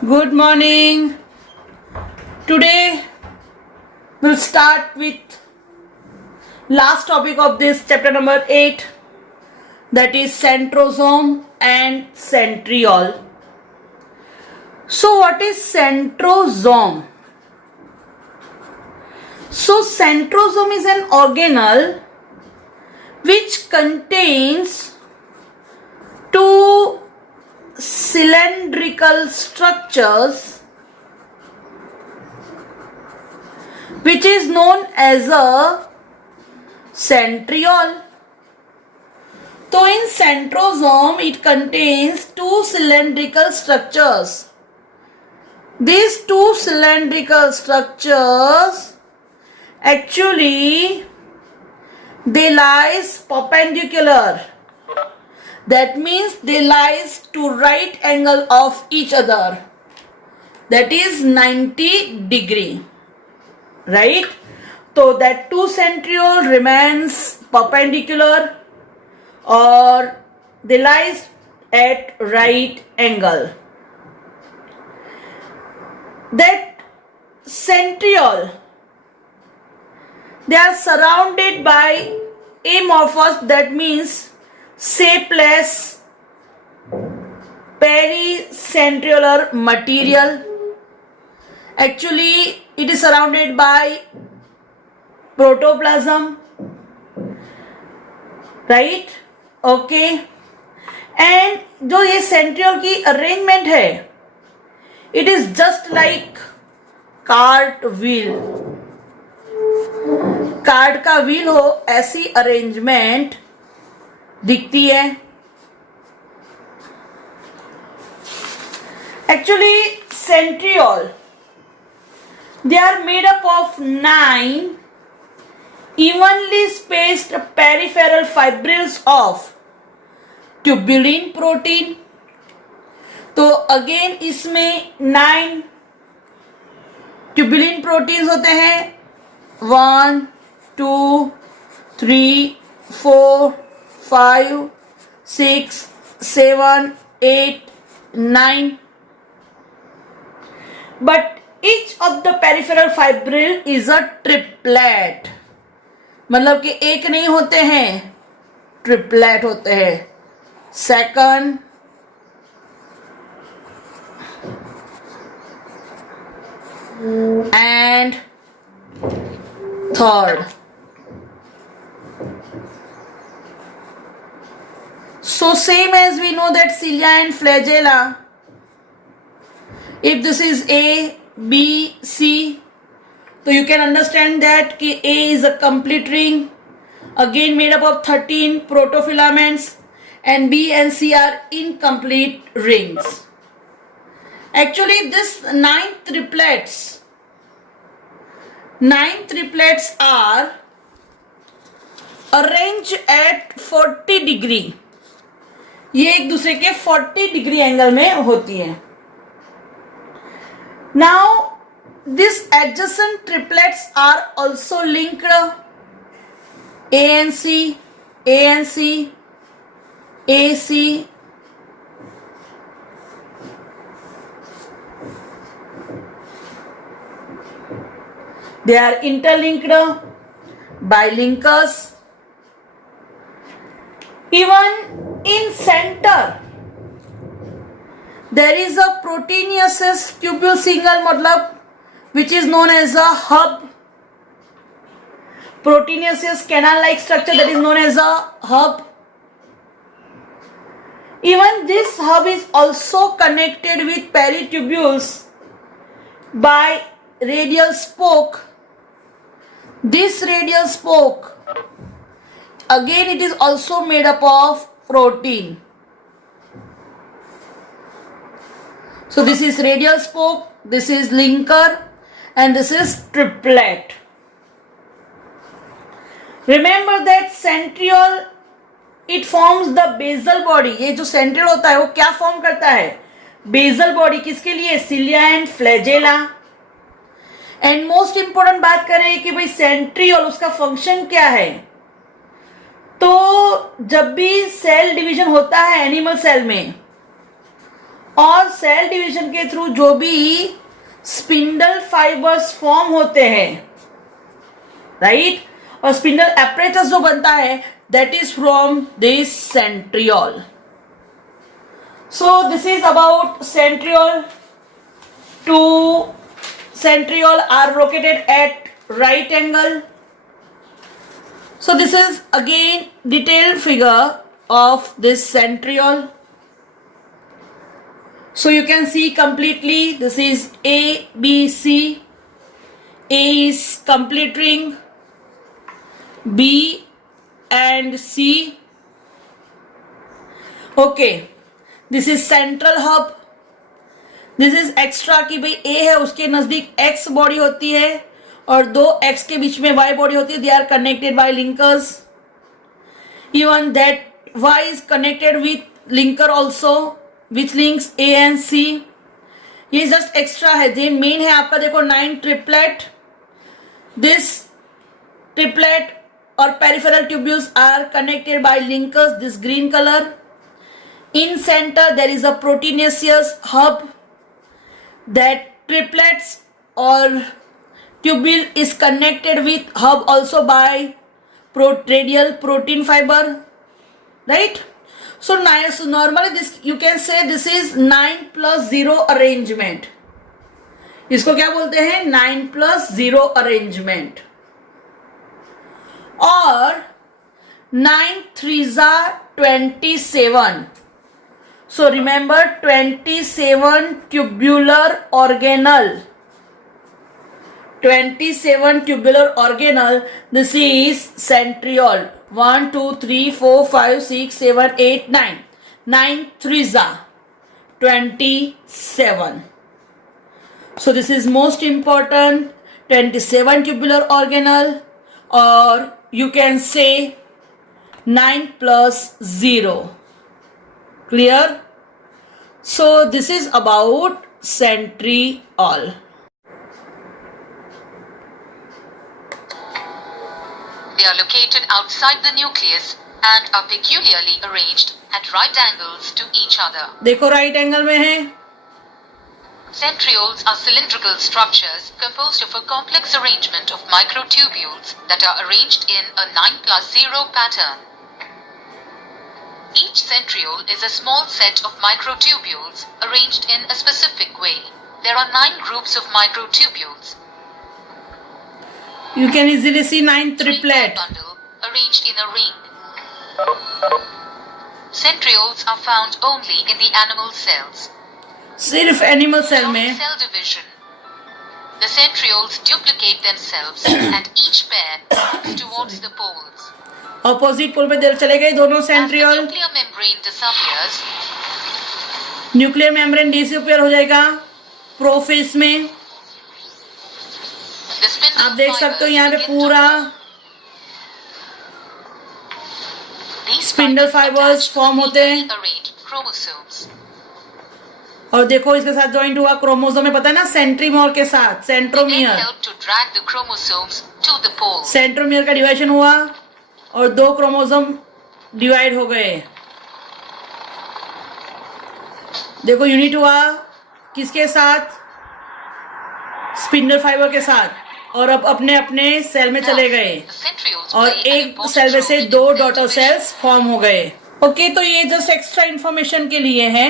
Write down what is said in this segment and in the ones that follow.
Good morning. Today we'll start with last topic of this chapter number 8, that is centrosome and centriole. So what is centrosome? So centrosome is an organelle which contains two cylindrical structures which is known as a centriole. So in centrosome it contains two cylindrical structures. These two cylindrical structures actually they lies perpendicular. That means they lies to right angle of each other. That is 90 degree. Right? So that two centriole remains perpendicular or they lies at right angle. That centriole, they are surrounded by amorphous, that means shapeless pericentriolar material. Actually it is surrounded by protoplasm, right? Okay. And जो ये centriole की arrangement है, it is just like cart wheel. Card का wheel हो ऐसी arrangement दिखती है. Actually centriole, they are made up of 9 evenly spaced peripheral fibrils of tubulin protein. तो अगेन इसमें 9 ट्यूबुलिन प्रोटीन्स होते हैं. 1 2 3 4 5 6 7 8 9. But each of the peripheral fibril is a triplet. मतलब कि एक नहीं होते हैं, ट्रिपलेट होते हैं. Second, and third. So same as we know that cilia and flagella, if this is A, B, C, so you can understand that कि A is a complete ring, again made up of 13 protofilaments, and B and C are incomplete rings. Actually this 9 triplets are arranged at 40 degree. ये एक दूसरे के 40 degree angle में होती है. Now these adjacent triplets are also linked A and C, A and C, AC, they are interlinked by linkers. Even in center there is a proteinaceous tubule single मतलब which is known as a hub. Proteinaceous canal like structure, that is known as a hub. Even this hub is also connected with peritubules by radial spoke. This radial spoke, again it is also made up of protein. So this is radial spoke, this is linker, and this is triplet. Remember that centriole, it forms the basal body. ये जो centriole होता है वो क्या form करता है? Basal body. किसके लिए? cilia and flagella. And most important बात करें कि भाई सेंट्रियोल उसका फंक्शन क्या है. तो जब भी सेल डिवीजन होता है एनिमल सेल में, और सेल डिवीजन के थ्रू जो भी स्पिंडल फाइबर्स फॉर्म होते हैं, राइट, और स्पिंडल एपरेटस जो बनता है that is from this centriole. So this is about centriole. Two centriole are located at right angle. So this is again detailed figure of this centriole. So you can see completely this is A, B, C. A is complete ring, B and C. Okay, this is central hub. This is extra कि भाई ए है उसके नजदीक x body होती है और दो x के बीच में वाई बॉडी होती है. They are connected by linkers. Even that Y is connected with linker also which links A and C. ये जस्ट एक्स्ट्रा है. जे मेन है आपका देखो 9 ट्रिपलेट. दिस ट्रिपलेट और peripheral tubules are connected by linkers. This green colour. In centre there is a proteinaceous hub. That triplets or tubule is connected with hub also by radial protein fiber, right? So normally this you can say this is 9+0 arrangement. इसको क्या बोलते हैं? 9+0 arrangement. और 9 3s are 27. So remember 27 tubular organelle. 27 tubular organelle. This is centriole. 1, 2, 3, 4, 5, 6, 7, 8, 9. 9 3s are 27. So this is most important. 27 tubular organelle, or you can say 9+0. Clear? So this is about centriole. They are located outside the nucleus and are peculiarly arranged at right angles to each other. देखो right angle में है. Centrioles are cylindrical structures composed of a complex arrangement of microtubules that are arranged in a 9+0 pattern. Each centriole is a small set of microtubules arranged in a specific way. There are 9 groups of microtubules. You can easily see 9 triplet. Bundle arranged in a ring. Centrioles are found only in the animal cells. सिर्फ animal cell में. Cell division. The centrioles duplicate themselves and each pair moves towards the poles. Opposite pole पे दिल चले गए दोनों centriole. Nuclear membrane disappears. Nuclear membrane disappear हो जाएगा prophase में. आप देख सकते हो यहाँ पे पूरा स्पिंडल फाइबर्स फॉर्म होते हैं. और देखो इसके साथ ज्वाइंट हुआ क्रोमोसोम में, पता है ना, सेंट्रीमोर के साथ सेंट्रोमियर. सेंट्रोमियर का डिवाइजन हुआ और 2 क्रोमोसोम डिवाइड हो गए. देखो यूनिट हुआ किसके साथ? स्पिंडल फाइबर के साथ. और अब अपने अपने सेल में चले गए और एक सेल में से 2 डॉटर सेल्स फॉर्म हो गए. ओके, तो ये जस्ट एक्स्ट्रा इंफॉर्मेशन के लिए है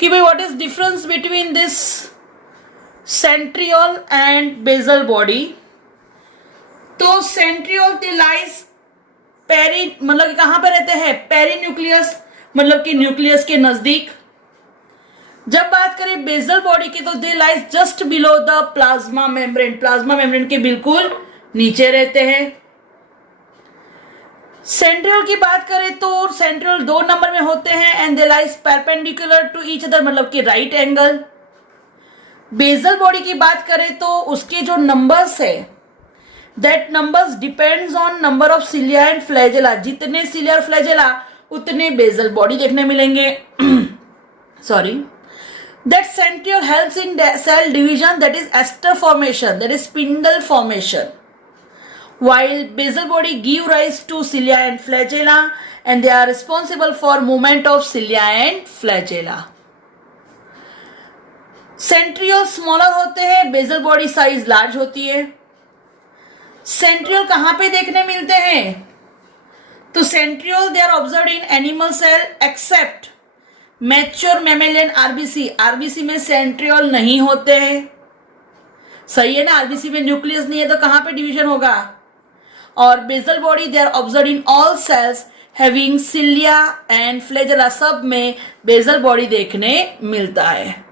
कि भाई what is difference between this centriole and basal body. तो सेंट्रियोल दे लाइज पेरी, मतलब कहां पे रहते हैं? पेरीन्यूक्लियस, मतलब कि न्यूक्लियस के नजदीक. जब बात करें बेसल बॉडी की तो they lies just below the plasma membrane. Plasma membrane के बिल्कुल नीचे रहते हैं. सेंट्रियोल की बात करें तो सेंट्रियोल 2 नंबर में होते हैं and they lies perpendicular to each other, मतलब कि राइट एंगल. बेसल बॉडी की बात करें तो उसके जो नंबर्स है that numbers depends on number of cilia and flagella. जितने सिलिया और फ्लैजेला उतने बेसल बॉडी देखने मिलेंगे. Sorry. That centriole helps in cell division, that is ester formation, that is spindle formation, while basal body give rise to cilia and flagella and they are responsible for movement of cilia and flagella. Centriole smaller होते हैं, basal body size large होती है। Centriole कहां पे देखने मिलते हैं? तो centriole they are observe in animal cell except mature mammalian RBC. RBC में सेंट्रियोल नहीं होते हैं, सही है ना। आरबीसी में न्यूक्लियस नहीं है तो कहां पे डिवीजन होगा? और basal body they are observe in all cells having cilia and flagella, सब में बेसल बॉडी देखने मिलता है।